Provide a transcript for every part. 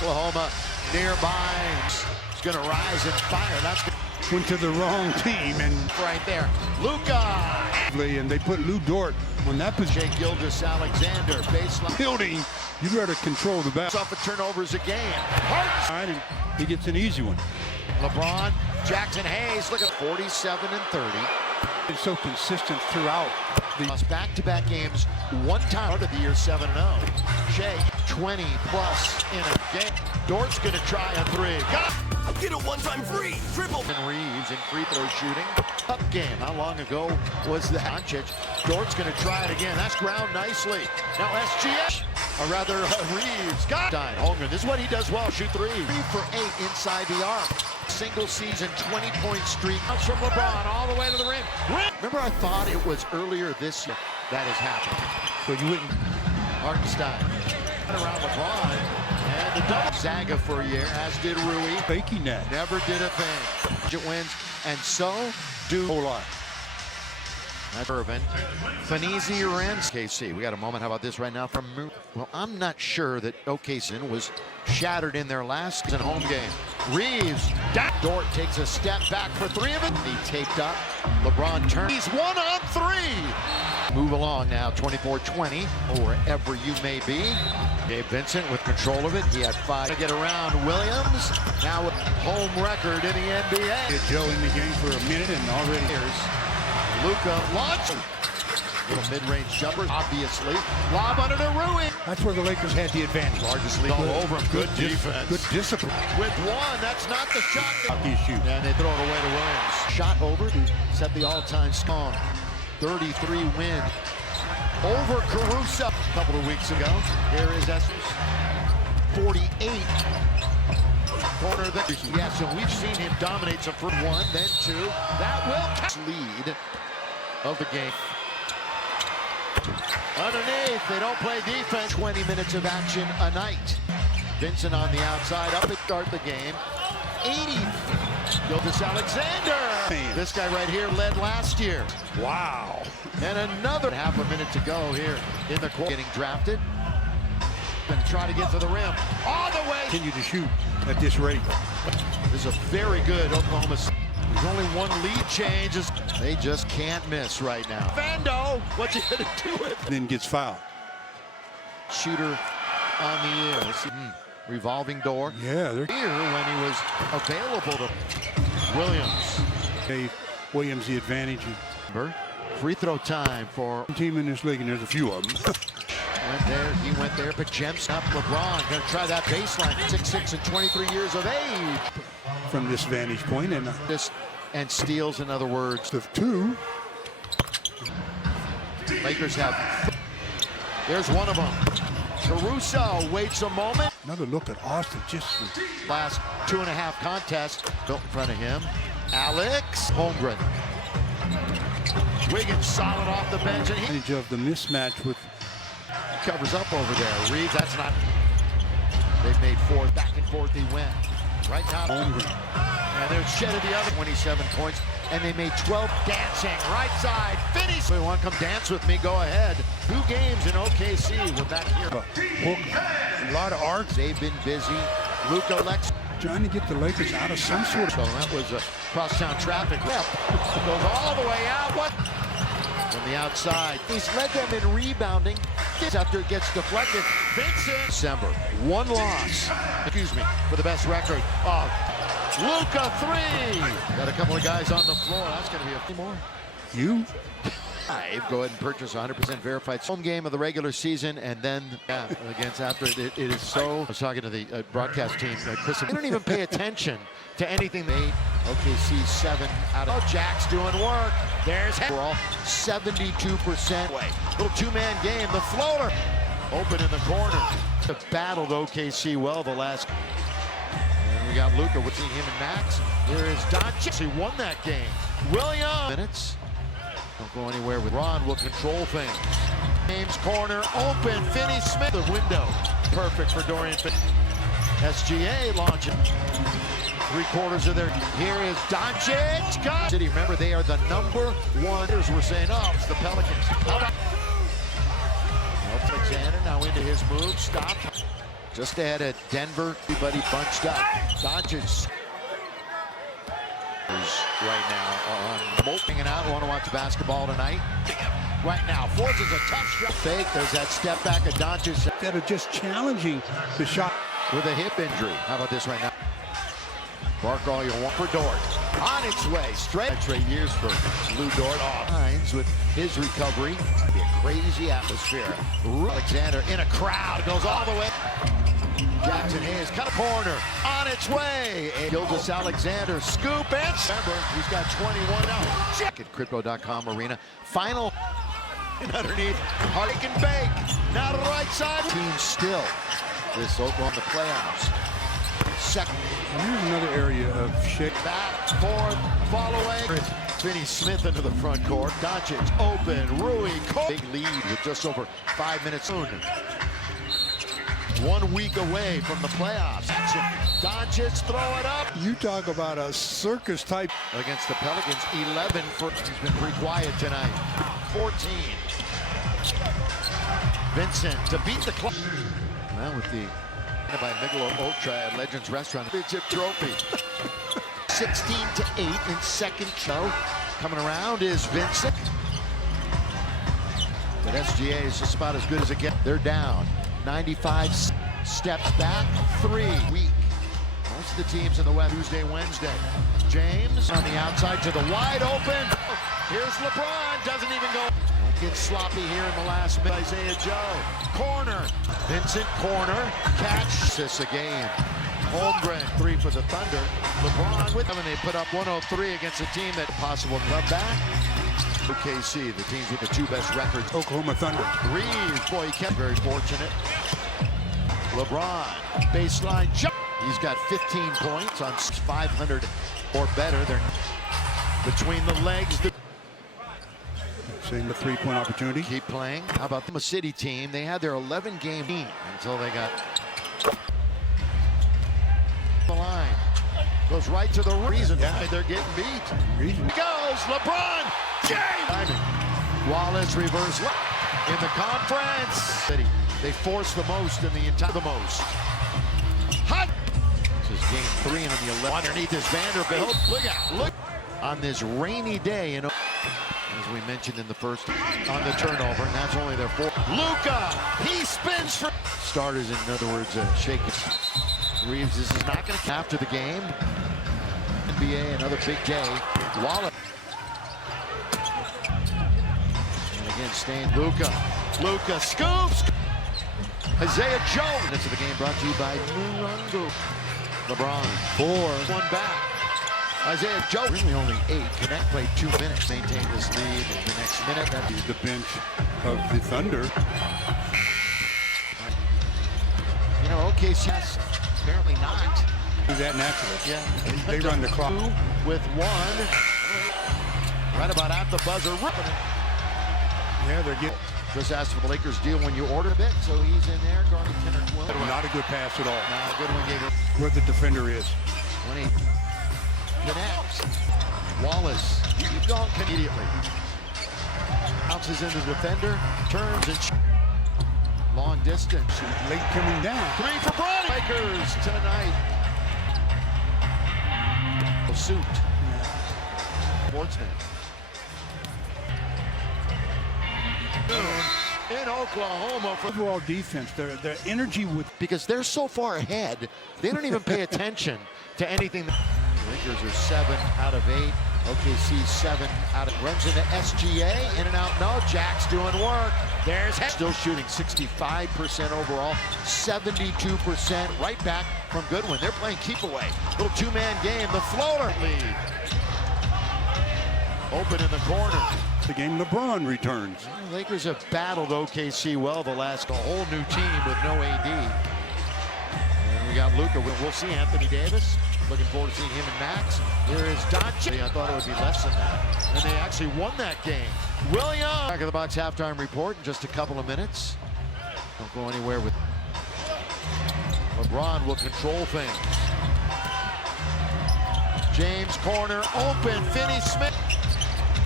Oklahoma nearby. He's going to rise and fire. That's went to the wrong team and right there. Luka. And they put Lou Dort on that position. Shea Gilgeous-Alexander, baseline. Building, you better control the basketball. Off of turnovers again. And he gets an easy one. LeBron, Jackson Hayes, look at 47 and 30. It's so consistent throughout. Back-to-back games, one time out of the year 7-0. Shea, 20 plus in a game. Dort's gonna try a three. Got it! Get a one-time free triple. And Reeves in free throw shooting. Up game. How long ago was that? Doncic. Dort's gonna try it again. That's ground nicely. Now SGA, or rather Reeves. Got it. Holmgren. This is what he does well. Shoot three. 3 for 8 inside the arc. Single season 20-point streak. Comes from LeBron all the way to the rim. Remember, I thought it was earlier this year that has happened. So you wouldn't. Hartenstein around LeBron and the double. Zaga for a year, as did Rui. Faking that. Never did a thing. It wins, and so do Whole lot. That's Irvin. Fanisi Renz. KC. We got a moment. How about this right now from Moon? Well, I'm not sure that OKC was shattered in their last home game. Reeves. Dort takes a step back for 3 of it. He taped up. LeBron turns. He's 1 on 3. Move along now. 24-20. Or wherever you may be. Gabe Vincent with control of it. He had 5 to get around. Williams. Now with home record in the NBA. Get Joe in the game for a minute and already. Luka launching. Little mid-range jumper, obviously. Lob under to Rui. That's where the Lakers had the advantage. Largest lead all over him. Good defense. Good discipline. With one, that's not the shot. Hockey shoot. And they throw it away to Williams. Shot over to set the all-time score. 33 win over Caruso a couple of weeks ago. Here is Estes. 48. Corner that, yes, and we've seen him dominate some for 1, then 2. That will catch lead of the game. Underneath, they don't play defense. 20 minutes of action a night. Vincent on the outside, up and start the game. 80. Gilgeous-Alexander. This guy right here led last year. Wow. And another half a minute to go here in the court. Getting drafted. And try to get to the rim. All the way. Continue to shoot at this rate. This is a very good Oklahoma. There's only one lead change. They just can't miss right now. Vando, what's he gonna do with it? Then gets fouled. Shooter on the ears. Revolving door. Yeah, they're here when he was available to Williams. gave Williams the advantage. Free throw time for team in this league, and there's a few of them. he went there, but Jem's up. LeBron gonna try that baseline. 6'6" and 23 years of age. From this vantage point, and this and steals, in other words, of 2. Lakers have. There's one of them. Caruso waits a moment. Another look at Austin. Just last 2.5 contests built in front of him. Alex Holmgren. Wiggins solid off the bench, and he advantage of the mismatch with. Covers up over there. Reeves, that's not. They've made 4 back and forth. He went right now. Holmgren. And there's Shed of the other 27 points, and they made 12 dancing right side finish. If you want to come dance with me, go ahead. 2 games in OKC with that here. A lot of arcs. They've been busy. Luka Lex trying to get the Lakers out of some sort of. So that was a crosstown traffic. Yep. Goes all the way out. What? From the outside. He's led them in rebounding. After it gets deflected. Vincent. December. 1 loss. Excuse me. For the best record. Oh, Luka 3. Got a couple of guys on the floor. That's going to be a few more. You? Go ahead and purchase 100% verified home game of the regular season, and then against after it is so. I was talking to the broadcast team, Chris. They don't even pay attention to anything. 8, OKC 7 out of. Jack's doing work. There's we're all 72%. Little 2-man game. The floater open in the corner. Battled OKC well the last. And we got Luka. We're seeing him and Max. Here is Doncic. He won that game. Williams. Minutes. Don't go anywhere with Ron. Will control things. James corner open. Finney Smith. The window. Perfect for Dorian Finney. SGA launching. 3/4 of their. Here is Doncic. Got City. Remember, they are the #1. We're saying, oh, it's the Pelicans. How about Alexander now into his move. Stop. just ahead of Denver. Everybody bunched up. Doncic right now on molting out. Want to watch basketball tonight? Right now, forces a tough shot. Fake. There's that step back of Doncic That are just challenging the shot. with a hip injury. How about this right now? Bark all you want for Dort. On its way, straight years for Lou Dort. Hines with his recovery. It'll be a crazy atmosphere. Alexander in a crowd, goes all the way. Jackson Hayes cut a corner, on its way. And Gilgeous Alexander, scoop and remember, he's got 21 now. Check at Crypto.com arena. Final underneath, Hart and bake. Now to the right side. Team still. This Oklahoma the playoffs. Second. Here's another area of shake. Back, forth, fall away. Finney Smith into the front court. Doncic open. Rui. Big lead with just over 5 minutes soon. 1 week away from the playoffs. Doncic throw it up. You talk about a circus type. Against the Pelicans, 11 for. He's been pretty quiet tonight. 14. Vincent to beat the clock. Well, with the by Michelob Ultra at Legends Restaurant. Championship trophy. 16-8 in second show. Coming around is Vincent. But SGA is just about as good as it gets. They're down. 95 steps back. 3 weak. Most of the teams in the West. Tuesday, Wednesday. James on the outside to the wide open. Here's LeBron. Doesn't even go. Gets sloppy here in the last minute. Isaiah Joe. Corner. Vincent corner. Catch. This a game. Holmgren 3 for the Thunder. LeBron with them, and they put up 103 against a team that possible comeback. OKC, the teams with the 2 best records. Oklahoma Thunder. Reeves, boy, he kept very fortunate. LeBron, baseline jump. He's got 15 points on 500 or better. They're between the legs. Seeing the 3-point opportunity. Keep playing. How about the City team? They had their 11-game team until they got the line. Goes right to the reason why they're getting beat. Reason. Goes LeBron James. Wallace reverse in the conference. City. They force the most in the entire Hot. This is game 3 on the 11. Underneath is Vanderbilt. Look out! Look on this rainy day in. As we mentioned in the first on the turnover, and that's only their 4th. Luka, he spins for starters. In other words, shake it. Reeves, this is not going to after the game. NBA, another big day. Wallace. And again, staying Luka. Luka scoops. Isaiah Joe. Into the game brought to you by Murungo. LeBron. 4. 1 back. Isaiah Joe, really only 8. Connect played 2 minutes, maintained this lead in the next minute. That'd be The bench of the Thunder. You know, OKC apparently not. Do that naturally. Yeah, They run the clock. 2 with 1. Right about at the buzzer. Yeah, they're getting. Just asked for the Lakers deal when you order a bit, so he's in there, guarding 10 or 12. Not a good pass at all. Now, Goodwin gave it Where the defender is. 20. Connects. Wallace. Keep going immediately. Bounces into the defender. Turns and long distance. Late coming down. 3 for Bronny. Lakers tonight. Suit. Sportsman. In Oklahoma for Overall defense, their energy with. because they're so far ahead, they don't even pay attention to anything. Lakers are 7 out of 8. OKC 7 out of. Runs into SGA, in and out. No, Jack's doing work. There's still shooting 65% overall, 72% right back from Goodwin. They're playing keep away. Little 2-man game. The floater lead. Open in the corner. The game LeBron returns. The Lakers have battled OKC well the last. A whole new team with no AD. And we got Luka. We'll see Anthony Davis. Looking forward to seeing him and Max. Here is Doncic. I thought it would be less than that. And they actually won that game. Williams. Back of the box halftime report in just a couple of minutes. Don't go anywhere with. LeBron will control things. James corner open. Finney Smith.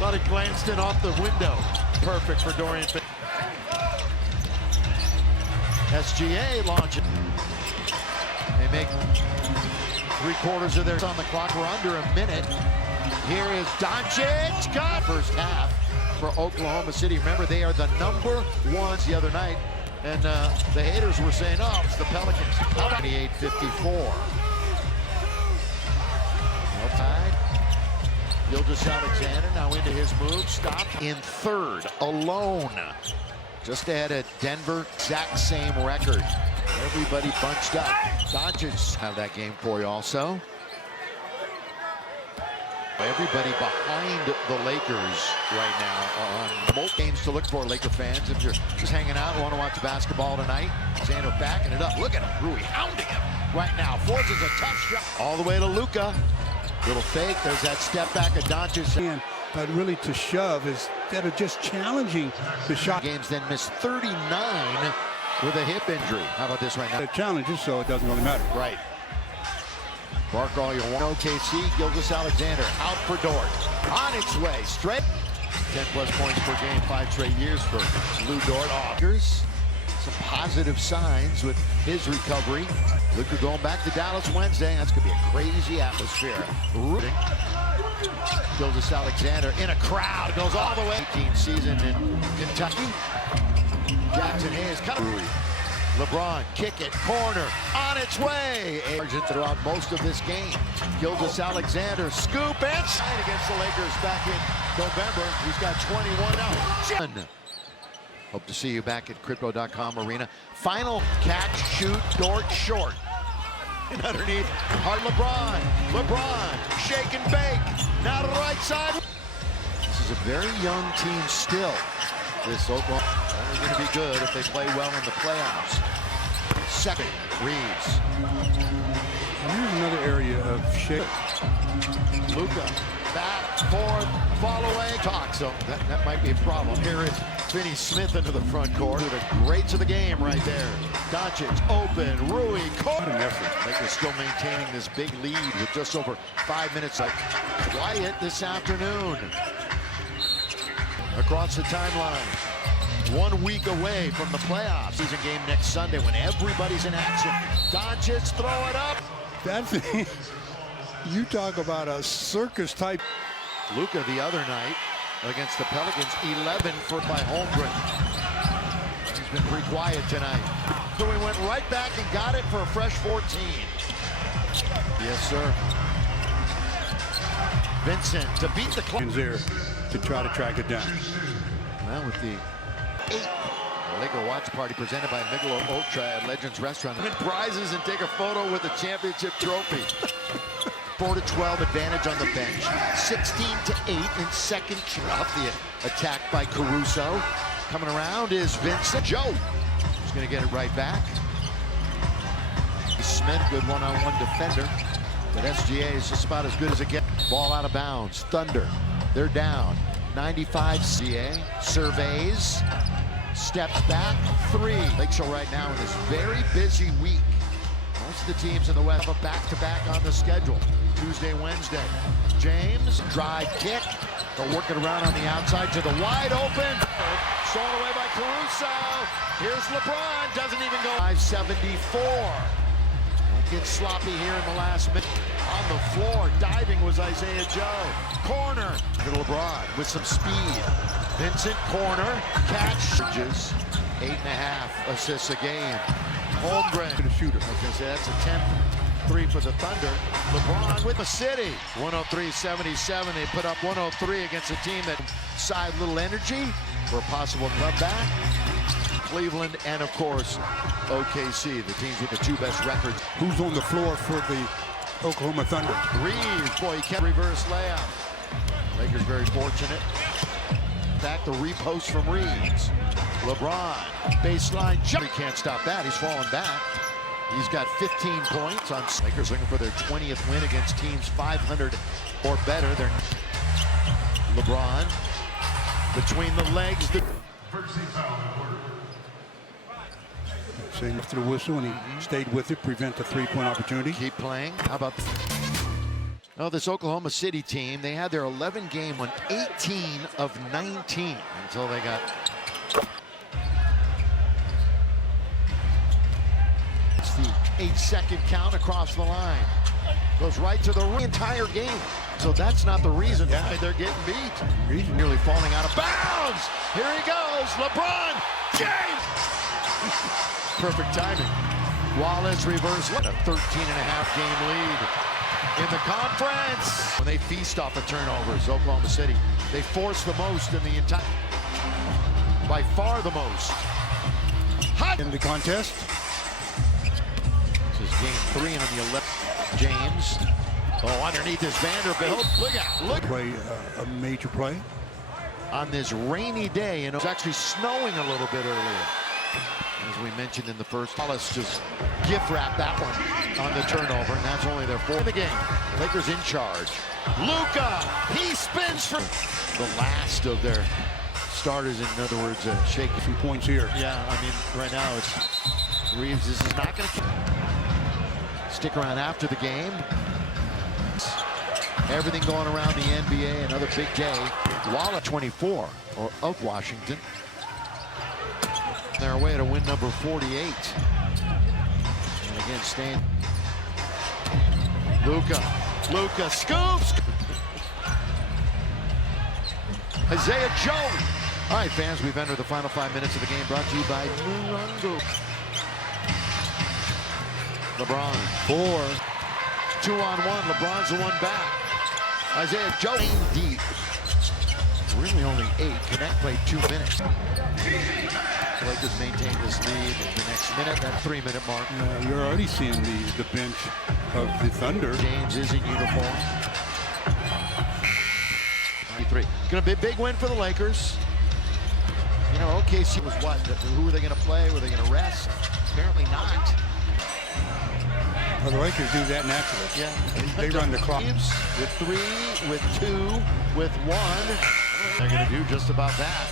Thought it glanced in off the window. Perfect for Dorian Finney. SGA launching. They make 3/4 of their on the clock. We're under a minute. Here is Doncic. Got first half for Oklahoma City. Remember, they are the #1 the other night. And the haters were saying, oh, it's the Pelicans. 28-54. Outside. Gilgeous-Alexander now into his move. Stopped in third, alone. Just ahead of Denver, exact same record. Everybody bunched up. Doncic have that game for you also. Everybody behind the Lakers right now on most games to look for, Laker fans. If you're just hanging out and want to watch basketball tonight, Xander backing it up. Look at him, Rui hounding him right now. Forces a tough shot all the way to Luka. Little fake. There's that step back of Doncic. And really to shove instead of just challenging the shot. Games then missed 39 with a hip injury. How about this right now? The challenges, so it doesn't really matter. Right. Bark all you want. OKC, Gilgeous-Alexander out for Dort. On its way, straight. 10+ points per game, 5 straight years for Lou Dort. Augers, some positive signs with his recovery. Luka going back to Dallas Wednesday. That's going to be a crazy atmosphere. Rooting. Gilgeous-Alexander in a crowd. Goes all the way. 18th season in Kentucky. Jackson Hayes cut. LeBron, kick it, corner, on its way. Argent throughout most of this game. Gilgeous-Alexander, scoop and sign against the Lakers back in November. He's got 21 now. Hope to see you back at Crypto.com Arena. Final catch, shoot, Dort short. And underneath, hard LeBron. LeBron, shake and bake. Now to the right side. This is a very young team still. This Oklahoma only going to be good if they play well in the playoffs. Second, Reeves. Here's another area of shape. Luka, back, forth, fall away. Talk, so that might be a problem. Here is Finney Smith into the front court. The greats of the game right there. Doncic, open, Rui, What an effort. Lakers still maintaining this big lead with just over 5 minutes. Like quiet this afternoon. Across the timeline, 1 week away from the playoffs. Season game next Sunday when everybody's in action. Doncic, throw it up. That's you talk about a circus type. Luka the other night against the Pelicans, 11 by Holmgren. He's been pretty quiet tonight. So he went right back and got it for a fresh 14. Yes, sir. Vincent to beat the clock. There to try to track it down. Well, with the 8th Laker watch party presented by Michelob Ultra at Legends Restaurant. Win prizes and take a photo with the championship trophy. 4-12 advantage on the bench. 16-8 in second off the attack by Caruso. Coming around is Vincent. Joe is going to get it right back. Smith, good one-on-one defender. But SGA is just about as good as it gets. Ball out of bounds. Thunder. They're down. 95 CA. Surveys. Steps back. 3. Lakeshore right now in this very busy week. Most of the teams in the West have a back-to-back on the schedule. Tuesday, Wednesday. James, drive kick. They'll work it around on the outside to the wide open. Stolen away by Caruso. Here's LeBron. Doesn't even go. 574. Don't get sloppy here in the last minute. On the floor, diving was Isaiah Joe. Corner to LeBron with some speed. Vincent, corner, catch. 8.5 assists a game. Holmgren To the shooter. I was going to say that's a 10th 3 for the Thunder. LeBron with the city. 103-77. They put up 103 against a team that side little energy for a possible comeback. Cleveland and, of course, OKC, the teams with the 2 best records. Who's on the floor for the Oklahoma Thunder? Reeves, boy, he can't reverse layup. Lakers very fortunate. Back the repost from Reeves. LeBron, baseline jump. He can't stop that. He's falling back. He's got 15 points on Lakers looking for their 20th win against teams 500 or better. They're LeBron between the legs. Saying after the whistle, and he stayed with it, prevent the 3-point opportunity. Keep playing. How about this Oklahoma City team? They had their 11-game win, 18 of 19 until they got feet. 8-second count across the line. Goes right to the entire game. So that's not the reason why they're getting beat. Nearly falling out of bounds. Here he goes, LeBron James. Perfect timing. Wallace reverse. A 13.5 game lead in the conference. When they feast off of turnovers, Oklahoma City, they force the most in the entire, by far the most. In the contest. This is game 3 on the 11th. James. Oh, underneath is Vanderbilt. Look out. Look. Play a major play. On this rainy day, and it was actually snowing a little bit earlier. As we mentioned in the first, Wallace just gift wrapped that one on the turnover, and that's only their 4th in the game. Lakers in charge. Luka, he spins for the last of their starters. In other words, shaking Some points here. Yeah, I mean, right now it's Reeves. This is not going to stick around after the game. Everything going around the NBA, another big day. Wallace 24 of Washington. They're away to win number 48. And again, Stan. Luka scoops. Isaiah Joe. All right, fans, we've entered the final 5 minutes of the game, brought to you by Morongo. LeBron. 4. 2-on-1. LeBron's the one back. Isaiah Joe deep. Really only 8. Connect played 2 minutes. The Lakers maintain this lead in the next minute, that 3-minute mark. You're already seeing the bench of the Thunder. James is in uniform. 93. Gonna be a big win for the Lakers. You know, OKC was what? Who were they gonna play? Were they gonna rest? Apparently not. Well, the Lakers do that naturally. Yeah. They run the clock. With 3, with 2, with 1. They're gonna do just about that.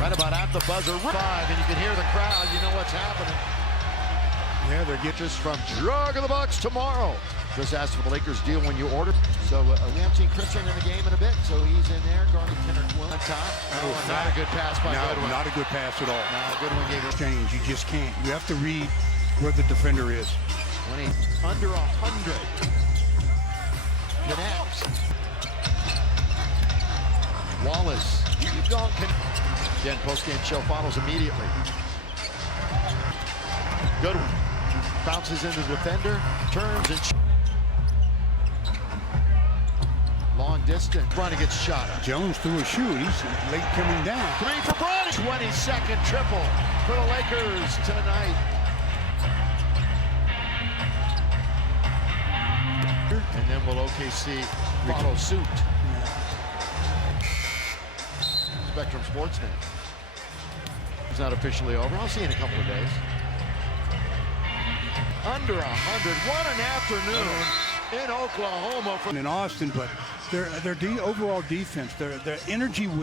Right about at the buzzer, 5, and you can hear the crowd. You know what's happening. Yeah, they're getting Just from Drug of the Bucks tomorrow. Just ask for the Lakers deal when you order. So we haven't seen Christian in the game in a bit, so he's in there guarding 10 or 12 on top. Oh, not a good pass by Goodwin. Not a good pass at all. No, Goodwin gave it. Change. You just can't. You have to read where the defender is. When he's under 100. Connects. Wallace. Keep going. Again, post-game show follows immediately. Goodwin bounces into the defender, turns and long distance. Bronny gets shot. Jones threw a shoe. He's late coming down. 3 for Bronny. 22nd triple for the Lakers tonight. And then will OKC follow suit? Spectrum Sportsnet. It's not officially over. I'll see you in a couple of days. Under 100. What an afternoon in Oklahoma. In Austin, but their overall defense, their energy with